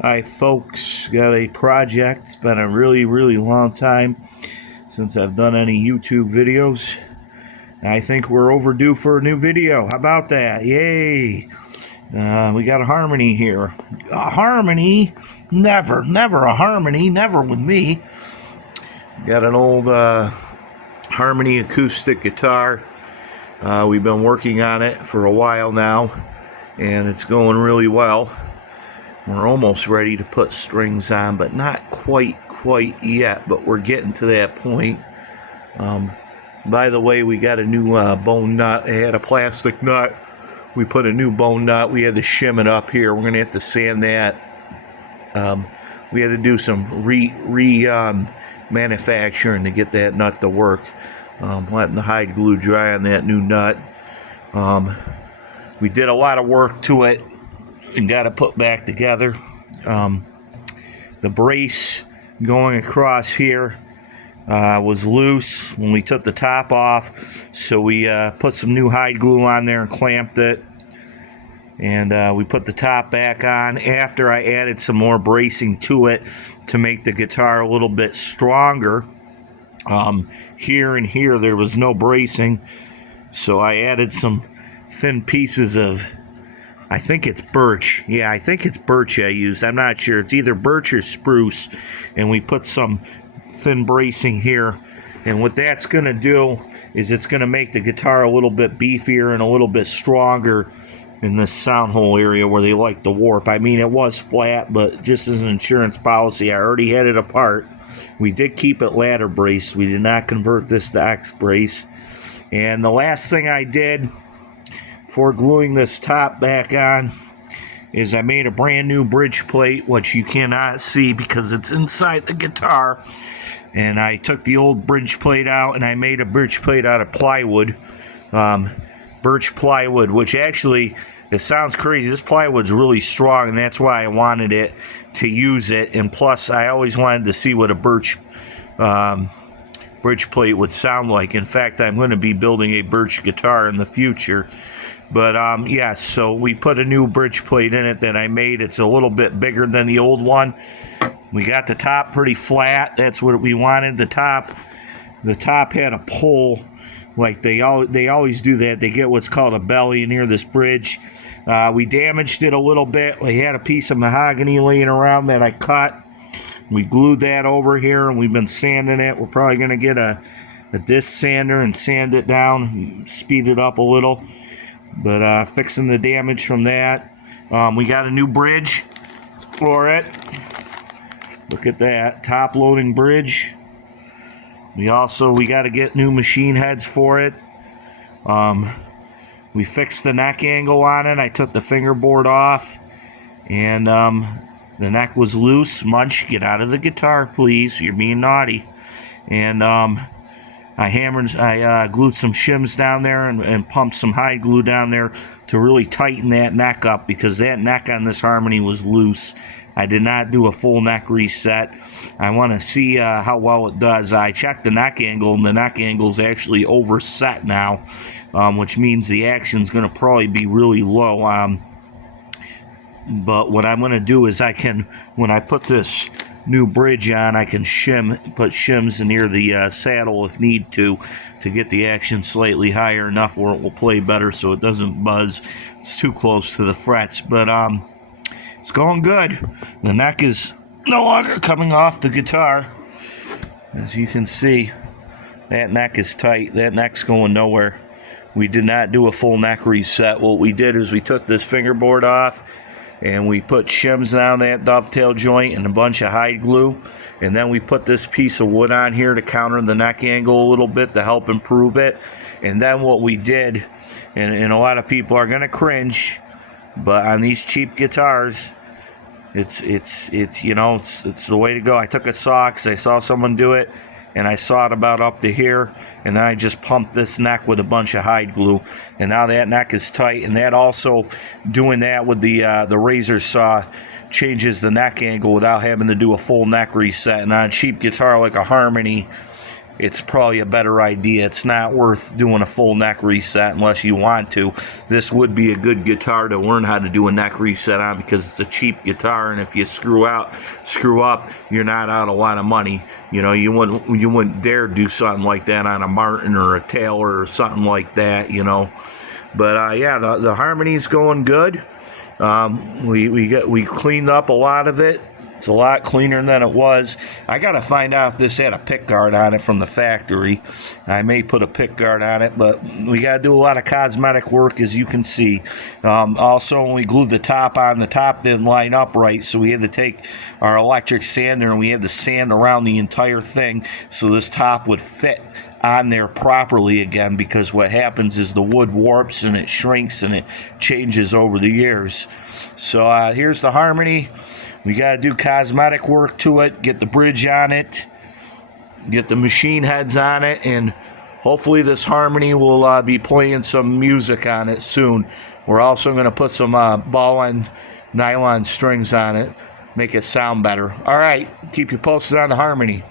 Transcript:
Hi folks, got a project. It's been a really long time since I've done any YouTube videos. I think we're overdue for a new video. How about that? Yay! We got a harmony here. A harmony? Never a harmony, never with me. Got an old harmony acoustic guitar. We've been working on it for a while now, and it's going really well. We're almost ready to put strings on, but not quite yet, but we're getting to that point. By the way, we got a new bone nut. It had a plastic nut. We put a new bone nut. We had to shim it up here. We're going to have to sand that. We had to do some manufacturing to get that nut to work. Letting the hide glue dry on that new nut. We did a lot of work to it and got it put back together. The brace going across here was loose when we took the top off, so we put some new hide glue on there and clamped it, and we put the top back on after I added some more bracing to it to make the guitar a little bit stronger. Here and here there was no bracing, so I added some thin pieces of, I think it's birch. Yeah, I think it's birch I used. I'm not sure. It's either birch or spruce. And we put some thin bracing here. And what that's going to do is it's going to make the guitar a little bit beefier and a little bit stronger in this sound hole area where they like to warp. I mean, it was flat, but just as an insurance policy, I already had it apart. We did keep it ladder braced. We did not convert this to X brace. And the last thing I did for gluing this top back on is I made a brand new bridge plate, which you cannot see because it's inside the guitar. And I took the old bridge plate out and I made a bridge plate out of plywood, birch plywood, which actually, it sounds crazy. This plywood's really strong, and that's why I wanted it to use it. And plus, I always wanted to see what a birch bridge plate would sound like. In fact, I'm going to be building a birch guitar in the future. But yes, so we put a new bridge plate in it that I made. It's a little bit bigger than the old one. We got the top pretty flat. That's what we wanted. The top had a pull, like they always do that. They get what's called a belly near this bridge. We damaged it a little bit. We had a piece of mahogany laying around that I cut. We glued that over here, and we've been sanding it. We're probably going to get a disc sander and sand it down, speed it up a little. But fixing the damage from that. We got a new bridge for it. Look at that, top loading bridge. We got to get new machine heads for it. We fixed the neck angle on it. I took the fingerboard off, and the neck was loose. Munch, get out of the guitar, please. You're being naughty. And I glued some shims down there and pumped some hide glue down there to really tighten that neck up, because that neck on this harmony was loose. I did not do a full neck reset. I want to see how well it does. I checked the neck angle, and the neck angle is actually overset now, which means the action's going to probably be really low. But what I'm going to do is when I put this new bridge on, I can put shims near the saddle if need to get the action slightly higher enough where it will play better so it doesn't buzz. It's too close to the frets, but it's going good. The neck is no longer coming off the guitar. As you can see, that neck is tight. That neck's going nowhere. We did not do a full neck reset. What we did is we took this fingerboard off, and we put shims down that dovetail joint and a bunch of hide glue. And then we put this piece of wood on here to counter the neck angle a little bit to help improve it. And then what we did, and a lot of people are going to cringe, but on these cheap guitars, it's the way to go. I took a saw because I saw someone do it, and I sawed about up to here, and then I just pumped this neck with a bunch of hide glue, and now that neck is tight. And that also, doing that with the razor saw, changes the neck angle without having to do a full neck reset. And on a cheap guitar like a Harmony, it's probably a better idea. It's not worth doing a full neck reset unless you want to. This would be a good guitar to learn how to do a neck reset on because it's a cheap guitar, and if you screw up, you're not out a lot of money. You know, you wouldn't dare do something like that on a Martin or a Taylor or something like that, you know. But yeah, the harmony's going good. We cleaned up a lot of it. It's a lot cleaner than it was. I got to find out if this had a pick guard on it from the factory. I may put a pick guard on it, but we got to do a lot of cosmetic work, as you can see. Also, when we glued the top on, the top didn't line up right, so we had to take our electric sander and we had to sand around the entire thing so this top would fit on there properly again, because what happens is the wood warps and it shrinks and it changes over the years. So here's the Harmony. We got to do cosmetic work to it, get the bridge on it, get the machine heads on it, and hopefully this Harmony will be playing some music on it soon. We're also going to put some ball and nylon strings on it, make it sound better. All right, keep you posted on the Harmony.